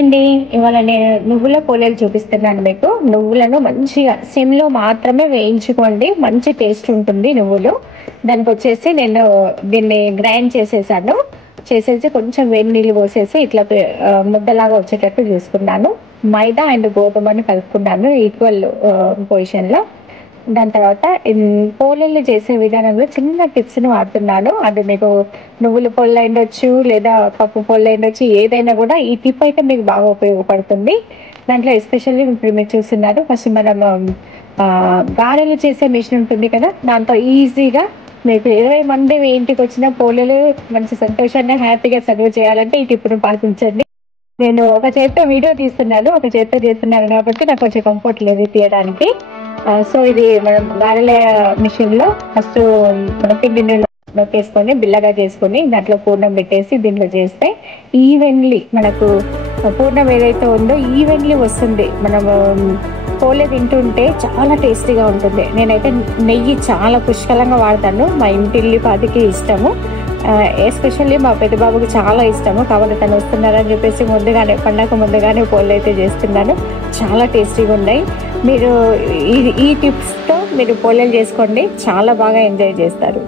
అండి. ఇవాళ నేను నువ్వుల పోలేలు చూపిస్తున్నాను మీకు. నువ్వులను మంచిగా సిమ్‌లో మాత్రమే వేయించుకోండి. మంచి టేస్ట్ ఉంటుంది నువ్వులు. దానికొచ్చేసి నేను దీన్ని గ్రైండ్ చేసేసాను. చేసేసి కొంచెం వేడి నీళ్ళు పోసేసి ఇట్లా ముద్దలాగా వచ్చేటట్టు చూసుకున్నాను. మైదా అండ్ గోధుమని కలుపుకున్నాను ఈక్వల్ పొజిషన్‌లో. దాని తర్వాత పోలేలు చేసే విధానంలో చిన్న టిప్స్‌ని వాడుతున్నాను. అది మీకు నువ్వుల పొల్లయిండొచ్చు, లేదా పప్పు పొల్లయిండొచ్చు. ఏదైనా గూడా ఈ టిప్ అయితే మీకు బాగా ఉపయోగపడుతుంది. దాంట్లో ఎస్పెషల్లీ ఇప్పుడు మీరు చూస్తున్నారు ఫస్ట్ మనం గారెలు చేసే మిషన్ ఉంటుంది కదా! దాంతో ఈజీగా మీకు 20 మంది మీ ఇంటికొచ్చినా పోలేలు మంచి సంతోషంగా, హ్యాపీగా సర్వ్ చేయాలంటే ఈ టిప్‌ని పాటించండి. నేను ఒక చేత్తో వీడియో తీస్తున్నాను. ఒక చేత్తో చేస్తున్నాను కాబట్టి నాకు కొంచెం కంఫర్ట్ లేదు తీయడానికి. సో, ఇది మనం గారెల మిషన్‌లో ఫస్ట్ మనం పిండిని నొక్కేసుకొని బిల్లగా చేసుకొని దాంట్లో పూర్ణం పెట్టేసి దీంట్లో చేస్తే ఈవెన్‌లీ మనకు పూర్ణం ఏదైతే ఉందో ఈవెన్‌లీ వస్తుంది. మనము పోలే తింటుంటే చాలా టేస్టీగా ఉంటుంది. నేనైతే నెయ్యి చాలా పుష్కలంగా వాడతాను. మా ఇంటిల్లిపాదికి ఇష్టము. ఎస్పెషల్లీ మా పెద్ద బాబుకి చాలా ఇష్టము. కాబట్టి తను వస్తున్నారని చెప్పేసి పండగకు ముందుగానే పోలేలు చేస్తున్నాను. చాలా టేస్టీగా ఉన్నాయి. మీరు ఈ టిప్స్‌తో మీరు పోలేలు చేసుకోండి. చాలా బాగా ఎంజాయ్ చేస్తారు.